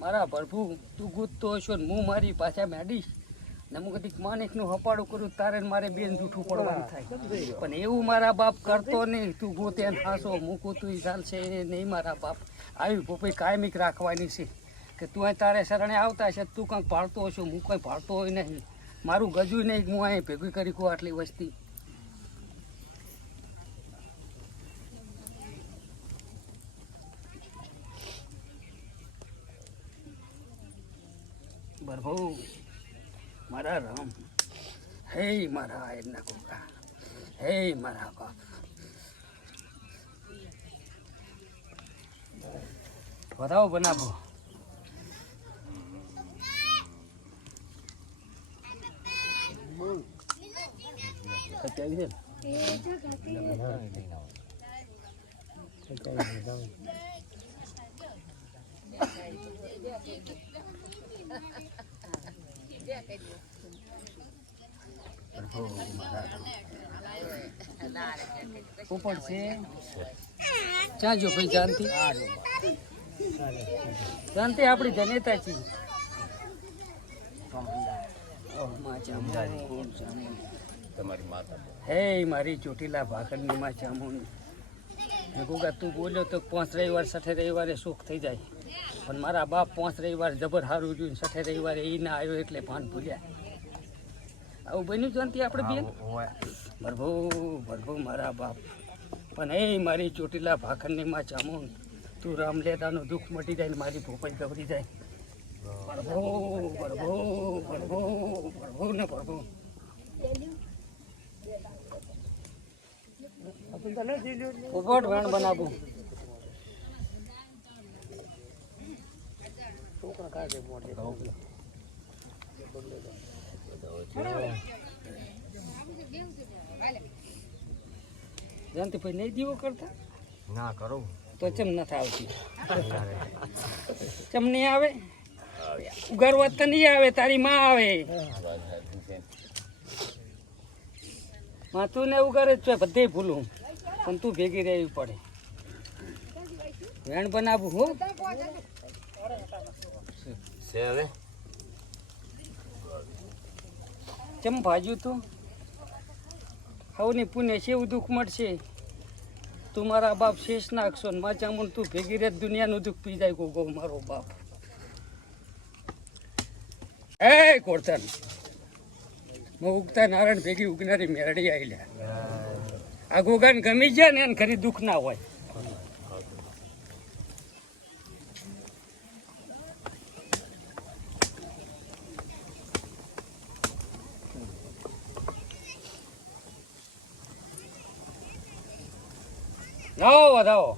મારા પ્રભુ, તું ગુજતો હશો ને હું મારી પાછા મેડીશ. ને હું કદી માણેકનું હપાડું કરું, તારે મારે બેન જૂઠું પડવાનું થાય. પણ એવું મારા બાપ કરતો નહીં. તું ગોતે હાસો, મૂકું તું ચાલશે નહીં મારા બાપ. આવી ભૂપી કાયમિક રાખવાની છે કે તું અહીં તારે શરણે આવતા છે તું કંઈક ભાળતો હશો, હું કંઈ ભાળતો હોય નહીં. મારું ગજું નહીં, હું અહીં ભેગું કરી કહું આટલી વસ્તી. પ્રભુ મારા રામ. હે મારા આયરના કોકા. હે મારા બાપ. વધાવો બનાવો. સત્યાવીસ રામ. ઉપર છે ક્યાં જો ભાઈ જાનતી આપણી જનેતા છે હે, મારી ચોટીલા ભાખરની માં ચામુંડ તું બોલ્યો તો પાંચ રવિવાર સાથે રવિવારે સુખ થઈ જાય. પણ મારા બાપ પાંચ રવિવાર જબર સારું જોયું સઠે રવિવારે એ ના આવ્યો એટલે ભાન ભૂલ્યા. આવું બન્યું જાનતી આપણે બેન? ભરભો ભરભો મારા બાપ. પણ એ મારી ચોટીલા ભાખરની માં ચામો તું રામલેદાનું દુઃખ મટી જાય ને મારી ભોપાઈ ગવરી જાય. ભરભો ભરભો ભરભો ભરભો ને ભરભો. પોપટ વેણ બનાવું. જયંતિ ભાઈ નહીં દીવો કરતા? ના કરો. તો ચમ નથી આવતી? ચમ નહીં આવે? ઉગારવા તો નહીં આવે તારી માં આવે. માં તું ને ઉગારે જ છે બધે ભૂલું. પણ તું ભેગી રહેવી પડે. વેણ બનાવું હો. છે હવે. કેમ ભાજ્યું તું? હવની પુણ્ય છે એવું દુઃખ મળશે? તું મારા બાપ શેષ નાખશો ને માચા મને તું ભેગી રહે દુનિયાનું દુઃખ પી જાય ગોગો મારો બાપ. એ કોર્તન હું ઉગતા નારાયણ ભેગી ઉગનારી મેરડી લે આ ગોગાને ગમી જાય ને એને ખરી દુઃખ ના હોય. લાવો વધાવો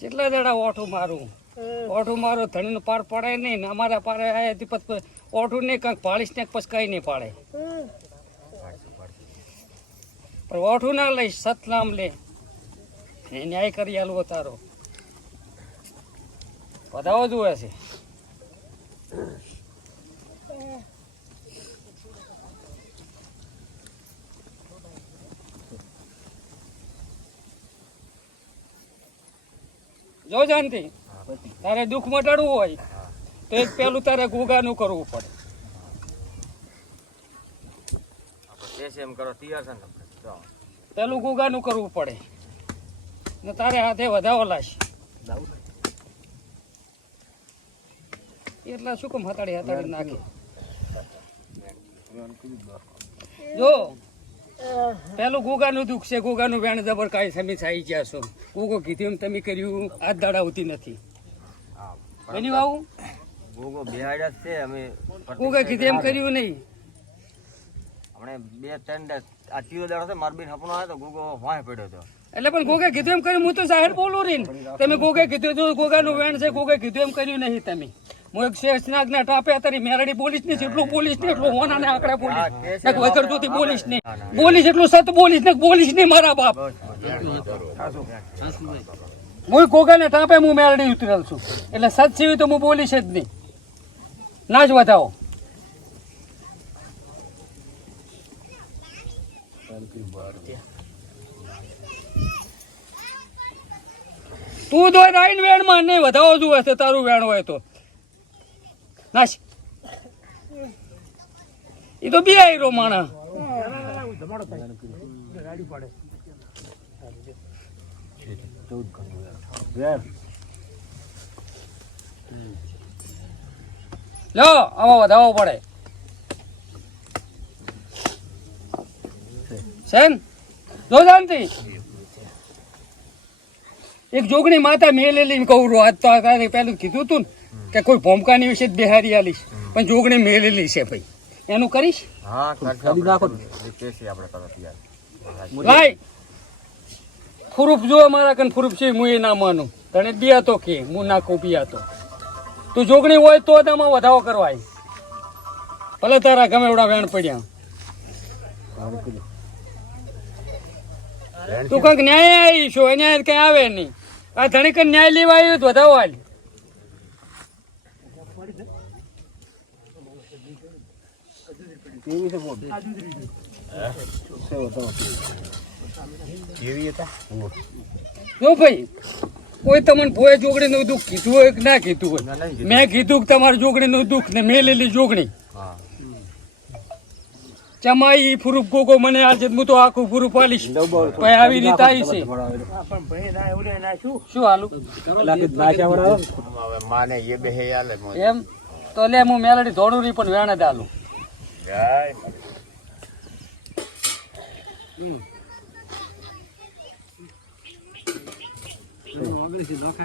કેટલા દાડા ઓઠું મારું? ઓઠું મારો ધણીનું પાર પડે નહીં ને અમારા પારે આયાથી પછી ઓઠું નહીં કંઈક પાળીશ ને પછી કઈ નહીં પાડે. પણ ઓઠું ના લઈશ સતનામ લે. એ ન્યાય કરી આલવો તારો પધાવો જોવે છે. જો જાનતી તારે દુઃખ મટાડવું હોય તો એક પેલું તારે ગુગાનું કરવું પડે. પેલું ગુગાનું કરવું પડે. ને તારે હાથે વધાવો લાશ. એટલા શું કમ હતાડી હતાડી નાખે? જો પેલું ગુગાનું દુઃખ છે ગુગાનું વેણ જબર કાંઈ સમી થઈ ગયા છો. ગુગો કીધું એમ તમે કર્યું હાથ દાડા આવતી નથી. આવું ગોગો બે જ છે અમે ગુગા કીધું એમ કર્યું નહીં. આપણે બે ત્રણ આ ચીરો દાડો છે મારબીન હપણો આવ્યો તો ગોગો વાંહે પડ્યો હતો. એટલે પણ ગોગે કીધું એમ કર્યું હું તો જાહેર બોલું રીન. તમે ગોગે કીધું તો ગોગાનું વેણ છે ગોગે કીધું એમ કર્યું નહીં તમે. હું એક શેષનાગ ના ટાપે તારી મેરડી બોલીશ ને જેટલું બોલીશ ને એટલું હોના ને આંકડા બોલીશ ને વગર જોતી બોલીશ નહીં બોલીશ એટલું સત બોલીશ ને બોલીશ નહીં મારા બાપ. હું ગોગા ને ટાપે હું મેરડી ઉતરેલ છું. એટલે સત સિવાય તો હું બોલીશ જ નહીં. ના જ વધાવો. તું તો આઈને વેણમાં નહીં વધાવો જુએ છે તારું વેણ હોય તો. નાશ. એ તો બે આયરો માણા. લો, આમાં વધાવો પડે. સેન? જો શાંતિ. એક જોગણી માતા મેલેલી કહું આજ તો આ પેલું કીધું તું ને કે કોઈ ભોમકાની વિશે બિહારી આલીશ પણ જોગણી મેલેલી છે ભાઈ. એનું કરીશ? હા કરી નાખો. જે લાય મારા કન ફુરૂપ છે હું એ ના માનું. તને બિયાતો કે હું ના કહું બિયાતો તું. જોગણી હોય તો તેમાં વધારો કરવાય. ભલે તારા ગમે એવડા વેણ પડ્યા. તું કંઈક ન્યાય આવી છો અન્યાય કઈ આવે નહીં. આ ધણી કન ન્યાય લેવા આવ્યું તો વધાવો હાલ જો ભાઈ કોઈ તમને ભોય જોગણી નું દુઃખ કીધું હોય કે ના કીધું હોય. મેં કીધું કે તમારી જોગણી નું દુઃખ ને મેં લેલી જોગણી. ચમાઈ ફુરૂપ ગોગો મને આજે હું તો આખું પૂરું આલીશ ભાઈ આવી રીતે આવી છે શું હાલું માને એ બે હે એમ તો લે હું મેલડી ધોડું નહીં પણ વેણે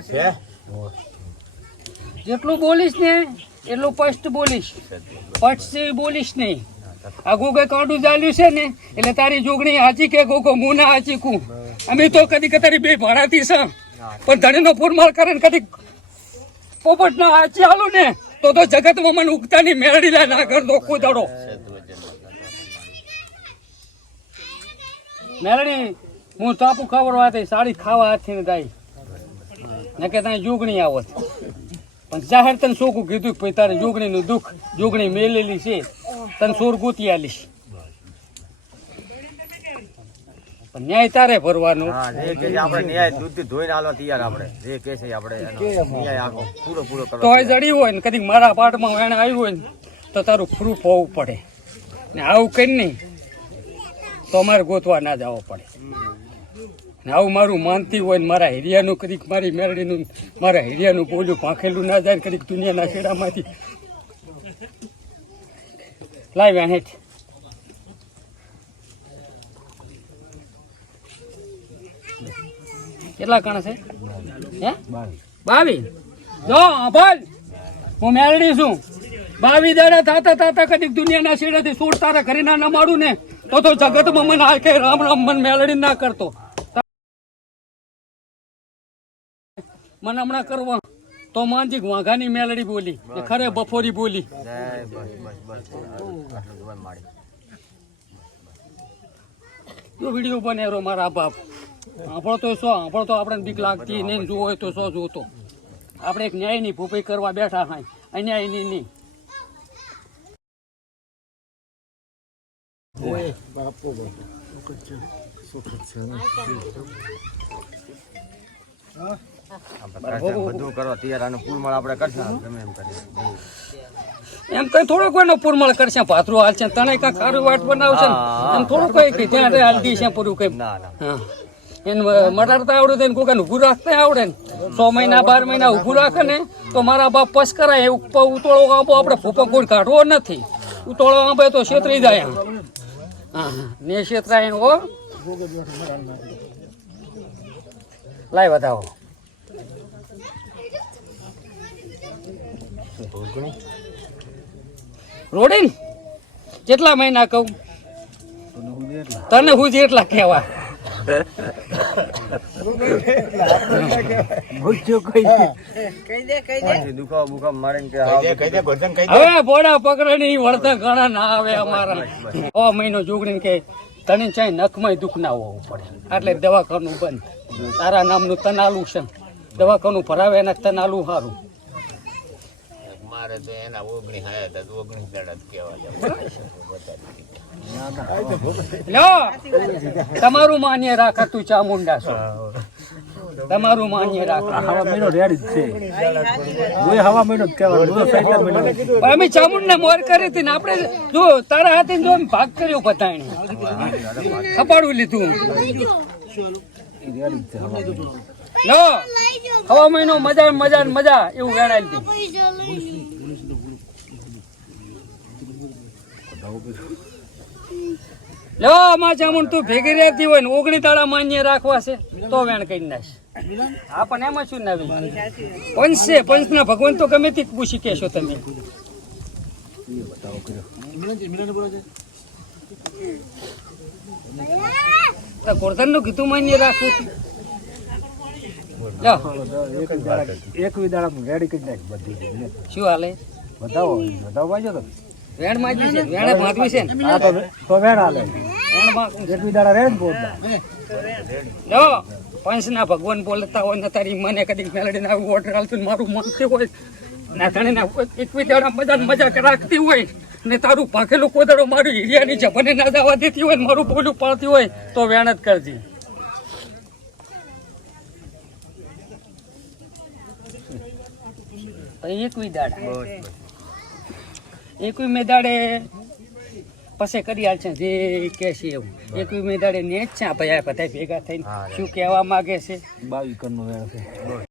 છે જેટલું બોલીશ ને એટલું સ્પષ્ટ બોલીશ પછી બોલીશ નહીં આ ગોગે કાઢું ચાલ્યું છે ને, એટલે તારી જોગણી હાચી કે ગોગો હું ના હાચી કું? અમે તો કદી કતારી બે ભાડાથી છે પણ ધણીનો ફૂરમાર કરે ને કદી પોપટ ના હાચી હાલું ને, તો તો જગતમાં મને ઉગતાની મેળડી ના કરતો કુદડો મેળડી હું તાપુ ખબર વાત સાડી ખાવા હાથથી ને દાઈ ને કે ત્યાં જોગણી આવત પણ જાહેર તને શું કીધું ભાઈ તારે જોગણીનું દુઃખ, જોગણી મેલેલી છે. તને સોર ગોતી આલીશ. પણ ન્યાય તારે ભરવાનો. એનો તો જડી હોય ને કદી મારા પાટમાં વેણ આવ્યું હોય ને તો તારું પ્રૂફ હોવું પડે. ને આવું કઈ નહીં તો અમારે ગોતવા ના જવો પડે. ને આવું મારું માનતી હોય ને મારા હિરિયાનું કદીક મારી મેરડીનું મારા હિરિયાનું બોલ્યું પાંખેલું ના જાય ને કદીક દુનિયાના છેડામાંથી લાવ્યા હેઠ. કેટલા કણ છે? હે? બાવીસ. જો ભાઈ હું મેળડી છું. બાવી દાડા થાતા થાતા કદીક દુનિયાના છેડાથી સોળ તારા ઘરે ના નમાડું ને, તો તો જગતમાં મને આ કે રામ રામ મન મેળડી ના કરતો. મને હમણાં કરવા તો માનજી વાઘાની મેલડી બોલી ને ખરે બફોરી બોલી. જય બસ બસ બસ. આટલું જોવાય માડી જો વીડિયો બનેરો મારા બાપ. આપણો તો શો આપણો તો આપણે બીક લાગતી નહીં જોવો હોય તો શો જોતો આપણે એક ન્યાયની ભૂપઈ કરવા બેઠા હા અન્યાયની નહીં. આપણે કરશું, બધું કરવા તૈયાર આનું આપણે કરશું. ગમે એમ કઈ થોડો કોઈનો પૂરમળ કરશે પાથરું હાલ છે તને કઈ ખારું વાટ બનાવશે એમ થોડું કઈ કઈ ત્યાં હાલતી છે પૂરું કઈ. ના ના. એને મટાડતા આવડે તો એને કોઈને ઊભું રાખતા આવડે ને. છ મહિના બાર મહિના ઊભું રાખે ને તો મારા બાપ પસ કરાય એવું પ- ઉતોળો આંબો આપણે ફૂપા કોઈ કાઢવો નથી. ઉતોળો આંબે તો છેતરી જાય. હા ને છેતરાય હો. લાય બતાવો રોડીન કેટલા મહિના કહું, તને હું જેટલા કહેવા? છ મહિનો જોગડીને કે તને ચાઈ નખમાં દુઃખ ના હોવું પડે. એટલે દવાખાનું બંધ. તારા નામનું તનાલું છે. દવાખાનું ભરાવે એના તને આલું સારું મારે તો એના ઓગણી હાયા હતા તમારું માન્ય રાખા તું ચામુંડા છો. તમારું માન્ય રાખા. હવા મહિનો રેડી છે. મહિનો મહિનો. અમે મોર કરી હતી ને આપણે જો તારા હાથે જો અમે ભાગ કર્યો પતાણી ખપાડું લીધું. લો હવા મહિનો મજા ને મજા ને મજા એવું ગણાય હતી લો તું ભેગી રહેતી હોય ને ઓગણી તાળા માન્ય રાખવા છે તો વેણ કરી નાખ. હા પણ એમાં શું નવી પંચ છે? પંચ ના ભગવાન તો ગમે તે પૂછી કહેશો તમે. ગોરધનનું કીધું માન્ય રાખવું એક જ દાડા એક વી રેડી કરી નાખ બધી. શું હાલે? બતાવો બતાવો તમે? વેણ માજી છે વેણે ભાંધવી છે ને. આ તો તો વેણ આલે. વેણમાં એક વી દાડા રેડી પહોંચતા જો પંચના ભગવાન બોલતા હોય ને તારી મને કદી મેલડીને આવું ઓર્ડર આલતું ને મારું માનતી હોય. ના તને ના એકવી દાડા મજા ને મજાક રાખતી હોય ને તારું ભાખેલું કોદાડો મારું હીરિયાની જભને ના જવા દેતી હોય ને મારું બોલું પાડતી હોય તો વેણ જ કરજી. એકવી દાડા એકવી મેદાડે પછી કરી આલ છે જે કે છે એવું. એકવી મેદાડે ને જ છે ભાઈ બધા ભેગા થઈને શું કહેવા માગે છે? બાવીસ કરનું છે